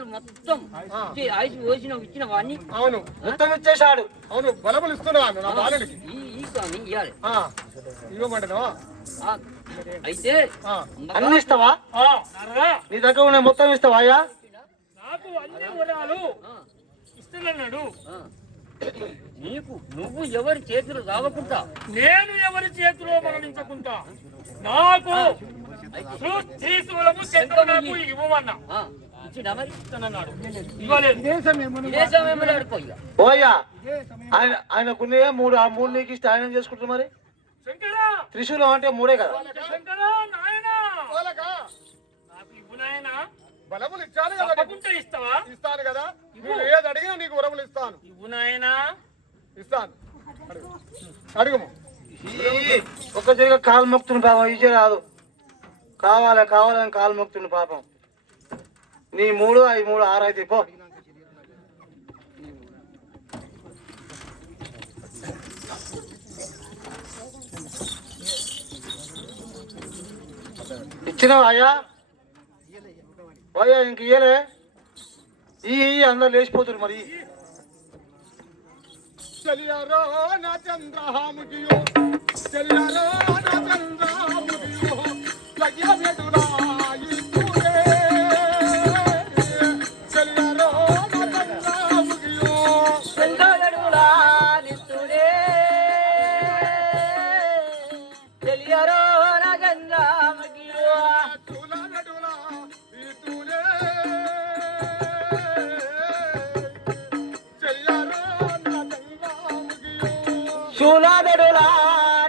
బలాలు మొత్తం ఆయుష్ పోసిన ఇచ్చిన వాడిని. అవును, మొత్తం ఇచ్చేశాడు. అవును, బలములు ఇస్తున్నాను నా బాలుడికి. ఈ స్వామి ఇవ్వాలి ఇవ్వమంటున్నావా? అయితే అన్ని ఇస్తావా? నీ దగ్గర ఉన్న మొత్తం ఇస్తావా? అయ్యా నాకు అన్ని వరాలు ఇస్తున్నాడు. నీకు నువ్వు ఎవరి చేతులు రావకుండా నేను ఎవరి చేతిలో మరణించకుండా నాకు శ్రీశూలము చంద్రబాబు ఇవ్వమన్నా ఇచ్చినా మరి ఇస్తానన్నాడు. ఇవ్వలేదు. ఓయ్యా ఆయనకున్న మూడు నీకు ఇస్తే ఆయన చేసుకుంటారు. మరి శంకరా త్రిశూలం అంటే మూడే కదా. శంకరా నాయనా నాకు ఇవ్వు నాయనా. బలములు ఇచ్చాను తప్పకుండా ఇస్తావా? ఇస్తాను కదా. నువ్వు ఏది అడిగినా నీకు వరములు ఇస్తాను. ఇవ్వు నాయనా. ఇస్తాను, అడుగుము. ఒక్క జరిగా కాలు మొక్కుతున్న పాపం ఇచ్చే రాదు. కావాలని కాలు మొక్కుతున్న పాపం. నీ 3 అవి 3 6 అయితే పో. ఇచ్చినావా అయ్యా? అయ్యా ఇంక ఇయ్యలే. అందరు లేచిపోతున్నారు. మరి చెల్లారో నా చంద్రహాముగియో, చెల్లారో నా చంద్రహాముగియో, లగ్యమెదురా ఇస్తురే. చెల్లారో నా చంద్రహాముగియో, చెల్లెడులా నిత్తురే. చెల్లియరో నా చంద్రహాముగియో, తులనడులా ఇస్తురే. చెల్లారో నా చంద్రహాముగియో, చూలాదడులా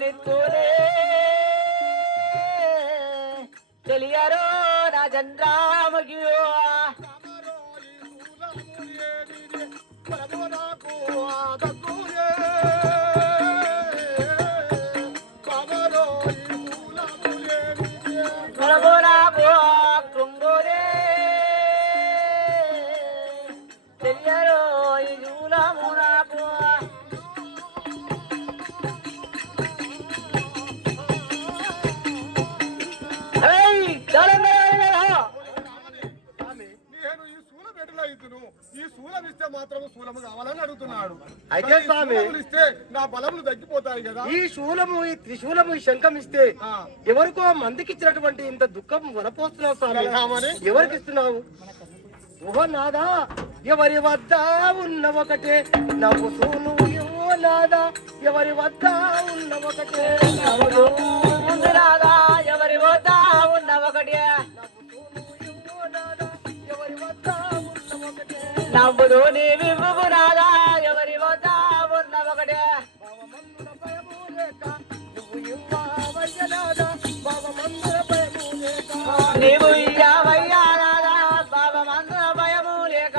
నిత్తురే. చెలియరో నా చంద్రహాముగియో, కొలబోనాకో కృంగోరే. చెలియరో ఈ చూలమునాకో ఈ శూలం ఇస్తే మాత్రం శూలము కావాలని అడుగుతున్నాడు. అయితే స్వామి ఇస్తే నా బలములు తగ్గిపోతాయి కదా. ఈ శూలము, ఈ త్రిశూలము, ఈ శంఖం ఇస్తే ఎవరికో మందికి ఇచ్చినటువంటి ఇంత దుఃఖం వనపోస్తున్నావు స్వామి. ఎవరికి ఇస్తున్నావు? ఓహో నాదా, ఎవరి వద్ద ఉన్న ఒకటే నవ్వుతూను. ఓ నాదా, ఎవరి వద్ద ఉన్న ఒకటే నాదా, ఎవరి వద్ద ఉన్న ఒకటే నవ్వుదు నీ వివ్వు నాదా, ఎవరి వద్ద ఉన్న ఒకటే నీవు ఇయ్యవయ్యా నాదా, బాబమందుల భయము లేక.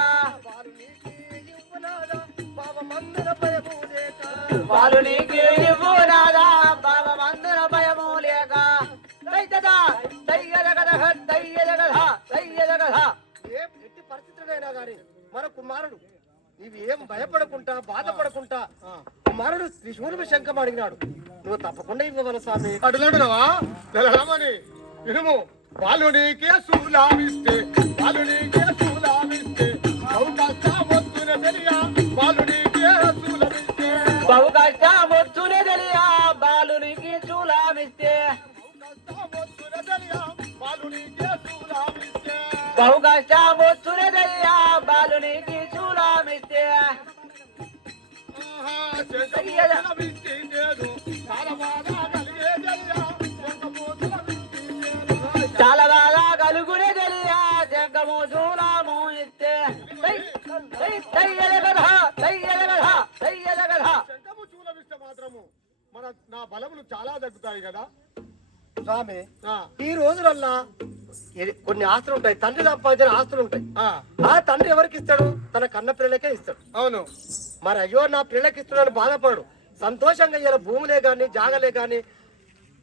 వాళ్ళు నీకు ఇవ్వు నాదా, బాబమందుల భయము లేక. ఎట్టి పరిస్థితులైనా గాని మన కుమారుడు నీవు ఏం భయపడకుండా బాధపడకుండా కుమారుడు త్రిశూలము శంఖం అడిగినాడు. నువ్వు తప్పకుండా ఇవ్వవల స్వామి. అడుగుతున్నావా? తెలమని వినుము. వాళ్ళు నీకే శూలామిస్తే, వాళ్ళు నీకే శూలామిస్తే, బహు కష్టమొచ్చునే తెలియా, వాళ్ళు నీకే శూలమిస్తే, బహు కష్టమొచ్చునే తెలియా, బాలు నీకు శూలమిస్తే, బహు కష్టమొచ్చునే తెలియా, బాలు నీకు శూలమిస్తే. చాలా బాగా కలుగునే తెలియా, శంఖము శూలము ఇస్తే. శంఖము శూలమిస్తే మాత్రము నా బలములు చాలా తగ్గుతాయి కదా స్వామి. ఈ రోజులల్లా కొన్ని ఆస్తులు ఉంటాయి, తండ్రి సంపాదించిన ఆస్తులు ఉంటాయి. ఆ తండ్రి ఎవరికి ఇస్తాడు? తన కన్న పిల్లలకే ఇస్తాడు. అవును. మరి అయ్యో నా పిల్లలకి ఇస్తున్నాడు బాధపడు. సంతోషంగా ఇలా భూములే గాని జాగలే గాని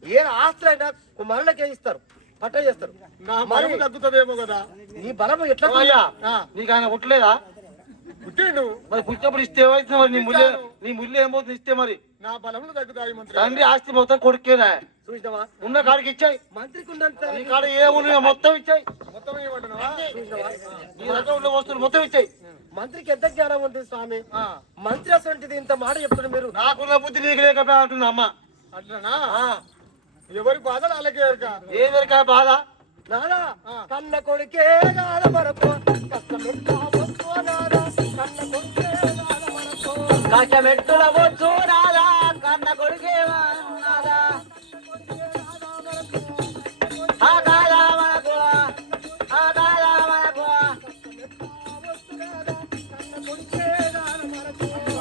ఏ ఆస్తులైనా కుమారులకే ఇస్తారు, పట్ట చేస్తారు. నా బలం తగ్గుతుందేమో కదా. నీ బలం ఎట్లా? నీకు ఆయన పుట్టలేదా? పుట్టిండు. మరి పుట్టినప్పుడు ఇస్తే ఏమైతుంది మరి నీ ముళ్ళు ఏమవుతుంది ఇస్తే మరి నా బలములు తగ్గుతాయి మంత్రి. తండ్రి ఆస్తి మొత్తం కొడుకేనా చూసినావా ఉన్న కాడికి ఇచ్చాయి మంత్రికి ఉన్నంత నీ కాడ ఏమున్నాయో మొత్తం ఇచ్చాయి మొత్తం ఏమంటున్నావా? చూసినావా నీ దగ్గర ఉన్న వస్తువులు మొత్తం ఇచ్చాయి మంత్రికి ఎంత జ్ఞానం ఉంది స్వామి మంత్రి అసలు ఇంత మాట చెప్తున్నారు మీరు నాకున్న బుద్ధి నీకు లేకపోయా అంటున్నా అమ్మ అట్లనా? ఎవరి బాధలు అలాగే ఎరక. ఏదరికా బాధ నాదా కన్న కొడుకే గాల మరపు కష్టమెట్టుల వచ్చు నాదా కన్న కొడుకే గాల మరపు కష్టమెట్టుల వచ్చు నాదా కన్న కొడుకే నాదా ఆ కాదా మనకు ఆ కాదా మనకు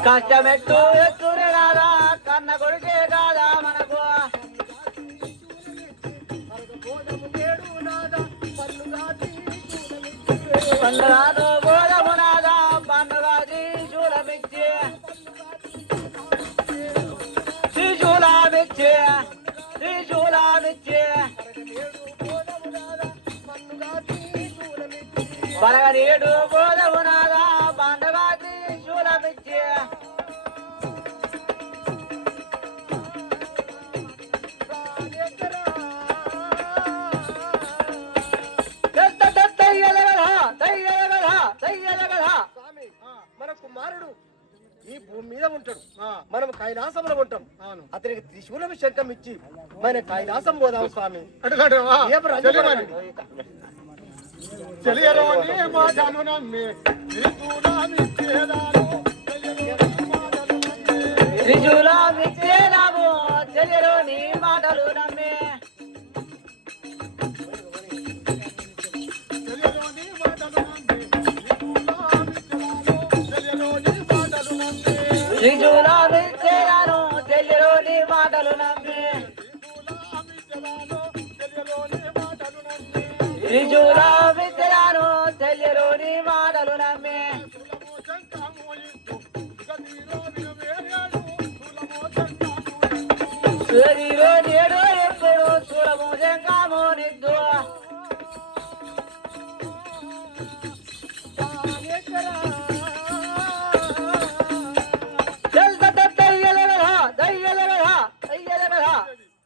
కష్టమెట్టు ఎత్తురే నాదా కన్న కొడుకే కాదా మనకు పండుగాను గోధము నాదా పండుగాది చూడమిచ్చి శ్రీశూలమిచ్చి శ్రీశూలమిచ్చి పరగనేడు గోధము నాదా పండుగాది చూడమిచ్చి మన కుమారుడు ఈ భూమి మీద ఉంటాడు మనం కైలాసంలో ఉంటాం అతనికి త్రిశూలం శంఖం ఇచ్చి మన కైలాసం పోదాం స్వామి అట్లాంటివా? ఏం రంగు తెలియమని. తెలియరోని మాటలు నమ్మి త్రిశూలమిచ్చేదాను. త్రిశూలమిచ్చేనాము తెలియరు నీ మాటలు నమ్మి తెలియరోని మాటలు నమ్మి త్రిశూలమిచ్చేదాను. తెలియరోని మాటలు నమ్మి త్రిశూలమిచ్చేనాను తెలియరు నీ మాటలు నమ్మి త్రిశూలమిచ్చేనాను తెలియరు నీ మాటలు నమ్మి శరీరో నేడు ఎప్పుడు చూడము జంగాము నిద్దు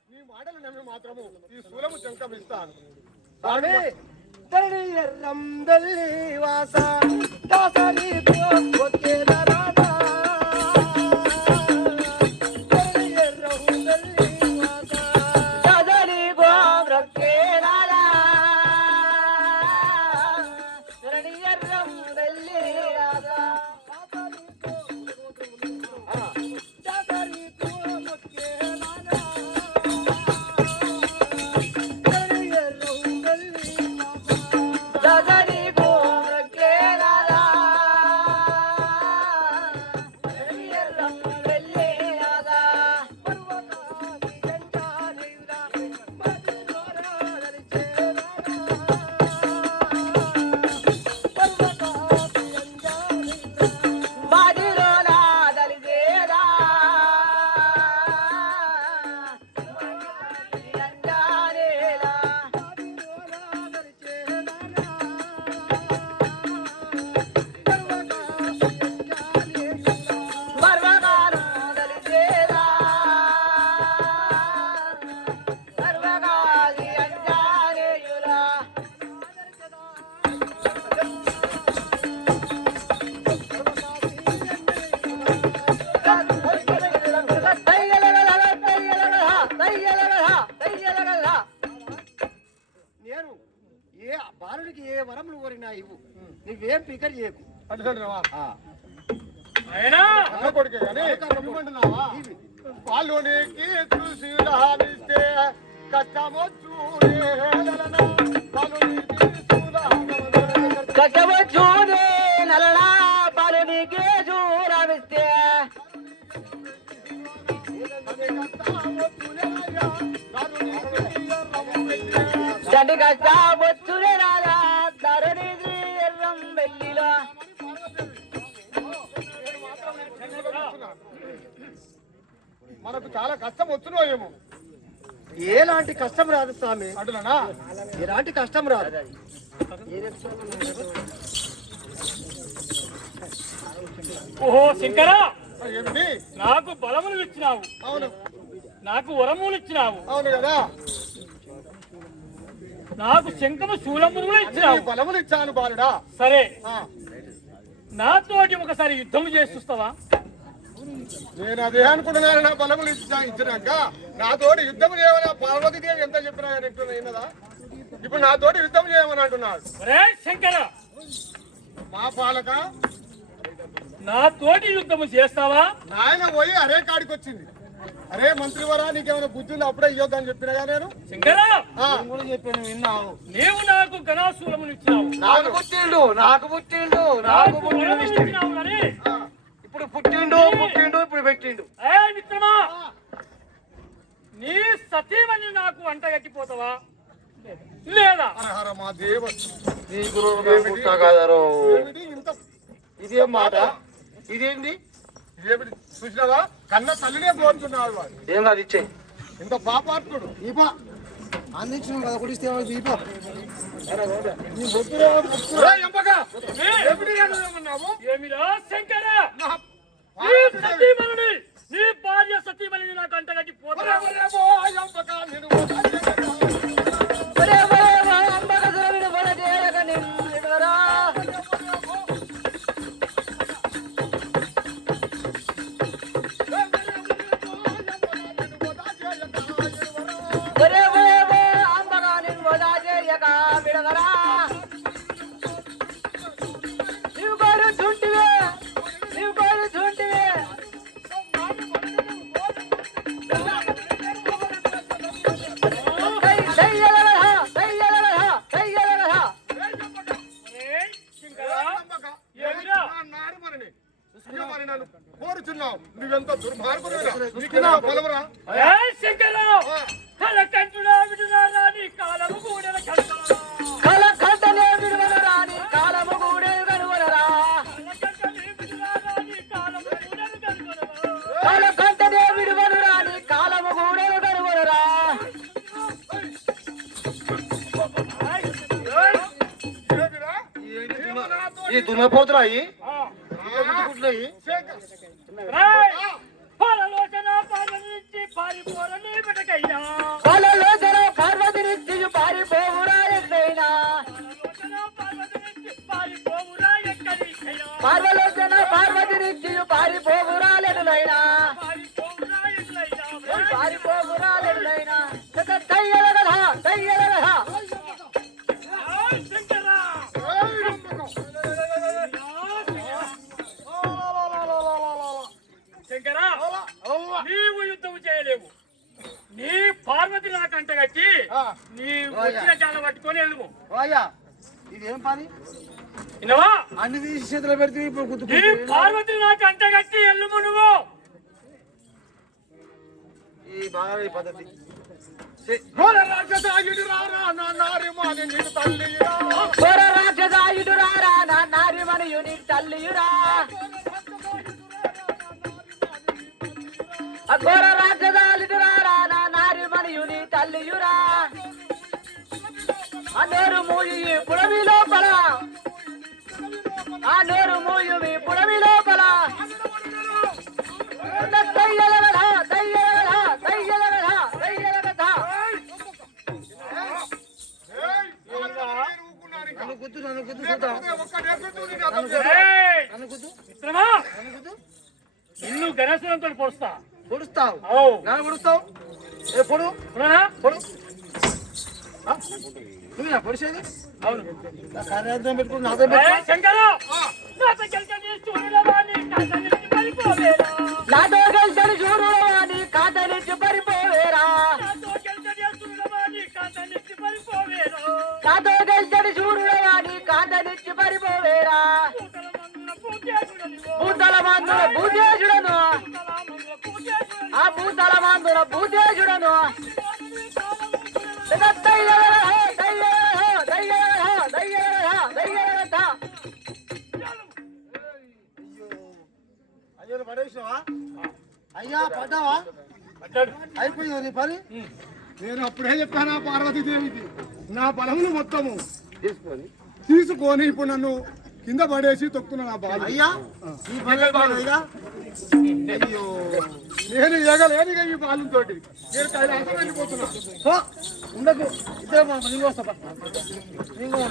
నీ మాటలు నమ్మి మాత్రము ఈ శూలము శంఖమిస్తాను. స్వామి ధరణి ఎర్రం వెళ్ళి వాస దాసరి ఒకేల రాధా ధరణి ఎర్రం వెళ్ళి వాస కదలి గోమ్రక్కే నాదా ఎర్రం వెళ్ళి రాదా కదలి గోమ్రక్కే నాదా ఎర్రం వెళ్ళి రాదా బాదిలో నాదలి దేదా అంజారేలా పర్వగాను దలి దేదా పర్వగాది అంజారేయులా నేను ఏ బాలుడికి ఏ వరములు కోరినా ఇవ్వు నువ్వేం ఫికర్ చేయకు అట్లాంటివా? అయినా అన్న కొడుకే కానీ ఇవ్వమంటున్నావా? పాలునికి త్రిశూలమిస్తే కష్టమొచ్చునే లలనా. పాలునికి త్రిశూలమిస్తే కట్టవచ్చునే నలనా బాలునికి చూరమిస్తే తండ్రి కష్టవచ్చునే రాదా తరుణి ఎర్రం వెళ్ళిలో మనకు చాలా కష్టం వచ్చునో ఏమో. ఎలాంటి కష్టం రాదు స్వామి అటులనా? ఎలాంటి కష్టం రాదు ఓహో శంకర, ఏమిటి? నాకు బలములు ఇచ్చినావు, అవును నాకు వరములు ఇచ్చినావు, అవును కదా, నాకు శంఖము శూలములు కూడా నీ ఇచ్చినావు. బలములు ఇచ్చాను బాలుడా. సరే, ఆ, నాతోటి ఒకసారి యుద్ధం చేస్తావా? నేను అదే అనుకుంటున్నాను. నా బలములు ఇచ్చినాక నాతోటి యుద్ధం చేయమని పార్వతీదేవి ఎంత చెప్పినా కానీ విన్నదా? ఇప్పుడు నాతోటి యుద్ధం చేయమని అంటున్నాడు. ఒరే శంకర, మా పాలక నాతోటి యుద్ధము చేస్తావా? నాయన పోయి అరే కాడికి వచ్చింది. అరే మంత్రివరా, నీకేమైనా బుద్ధి ఉంది? అప్పుడే ఇవ్వద్దని చెప్పినగా నేను. శంకర, కూడా చెప్పాను విన్నావు. నీవు నాకు ఘనాశూలములు ఇచ్చినావు, నాకు పుట్టిండు నాకు వరములు ఇచ్చినావు కానీ ఇప్పుడు పుట్టిండు ఇప్పుడు పెట్టిండు. ఏ మిత్రమా, నీ సతీమణి నాకు వంట కట్టిపోతావా లేదా? హరహర మా దేవ, నీ గురువు పుట్టగలరు. ఏమిటి ఇంత ఇదేం మాట? ఇదేంటి? ఏమిటి చూసినావా? కన్న తల్లినే కోరుతున్నాడు వాడు. ఏం కాదు ఇచ్చేయి. ఇంత పాపాత్ముడు. అందించిన కదా కుడిస్తే దీప ఒరేయ్ ఎంపక, ఏమిటి ఏమన్నావు? ఏమిరా శంకర, నా నీ సతీమణిని, నీ భార్య సతీమణిని నాకు అంట కట్టిపోతావా? ఒరేమో ఎంపక, నేను కోరుచున్నావు. నువ్వెంత దుర్మార్గుడురా. బలవరా ఏ శంకర, కలకంఠుడా విడుదల నీ కాలము కూడిన కంఠుడా. కలకంఠనే విడుదల రాని కాలము గూడే గనువలరా. కలకంఠనే విడుదల రాని కాలము గూడే గనువలరా. ఏమిరా? ఈ దున్నపోతురా అయ్యి పాలలోచన పార్వతి పారిపోరని బిడ్డకైనా, పాలలోచన పార్వతి నుంచి పారిపోవురా ఎక్కడైనా. పారిపోవురా ఎక్కడికైనా, పార్వలోచన పార్వతి నుంచి పారిపోవురా లెనులైనా. పారిపోవురా ఎట్లయినా. పారిపోవురా లెనులైనా. దయ్యలగదా దయ్యలగదా. శంకరా, శంకరా, నీవు యుద్ధం చేయలేవు. నీ పార్వతి నాకు అంటగట్టి నీ వచ్చిన చాలా పట్టుకొని వెళ్ళము. అయ్యా ఇదేం పని? వినవా? అన్ని తీసి చేతిలో పెడితే ఇప్పుడు నీ గుర్తుకుంటే పార్వతి నాకు అంటగట్టి వెళ్ళము నువ్వు. ఈ బాగా ఈ పద్ధతి. ఘోర రాక్షసాయుడు రారా నా నారిమాని నీకు తల్లిరా. ఘోర రాక్షసాయుడురారా నా నారిమణియు నీ తల్లియురా. ఘోర రాక్షసాయుడురారా నా నారిమణియు నీ తల్లియురా. ఆ నోరు మూయి పుడమి లోపల, ఆ నోరు మూయు మీ పుడమి లోపల. దయ్యలగదా దయ్యలగదా దయ్యలగదా దయ్యలగదా. ఏయ్, నేను ఊరుకున్నాను ఇంకా. నన్ను గుద్దు చూద్దాం. ఒక్కడే గుర్తు నీ నాకు. ఏయ్, నన్ను గుద్దు మిత్రమా, నన్ను గుద్దు. నిన్ను గణేశంతో పొడుస్తా. పొడుస్తావు? ఓ నన్ను పొడుస్తావు? ఏ పొడు పురాణా? పొడు. నువ్వు పొడిచేది? అవును. నా కార్యార్థం పెట్టుకుని నాతో ఏయ్, శంకర, నాతో గెలిచని చూడవాని కాదలించి పడిపోవేరా. నాతో గెలిచని చూడవాని కాదలించి పడిపోవేరా. నాతో గెలిచని చూడవాని కాదలించి పడిపోవేరా. నాతో గెలిచని చూడవాని కాదలించి పడిపోవేరా. పూతల మందుల పూజేశుడనివో. భూతల మందుల భూతేజుడను, పూతల మందుల పూజేశుడనివో. ఆ భూతల మందుల భూతేజుడను. అయ్యో పడేసినావా? అయ్యా పడ్డావా? పడ్డాడు. అయిపోయింది నీ పని. నేను అప్పుడే చెప్పాను ఆ పార్వతీదేవికి నా బలములు మొత్తము తీసుకొని తీసుకొని ఇప్పుడు నన్ను కింద పడేసి తొక్కుతున్నా నా బాలు. అయ్యా ఈ పని అయ్యా అయ్యో నేను ఎగలేను ఇక ఈ బాలుతోటి. నేను కైలాసం వెళ్ళిపోతున్నా. పో, ఉండకు ఇద్దరు నీకు వస్తా నీకు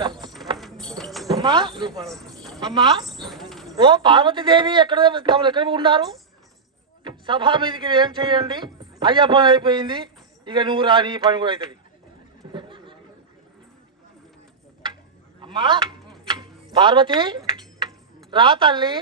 అమ్మా అమ్మా ఓ పార్వతీదేవి ఎక్కడ ఉన్నారు? సభా మీదకి ఏం చేయండి, అయ్యా పని అయిపోయింది, ఇక నువ్వు రాని పని కూడా అవుతుంది. అమ్మా పార్వతి రా తల్లి.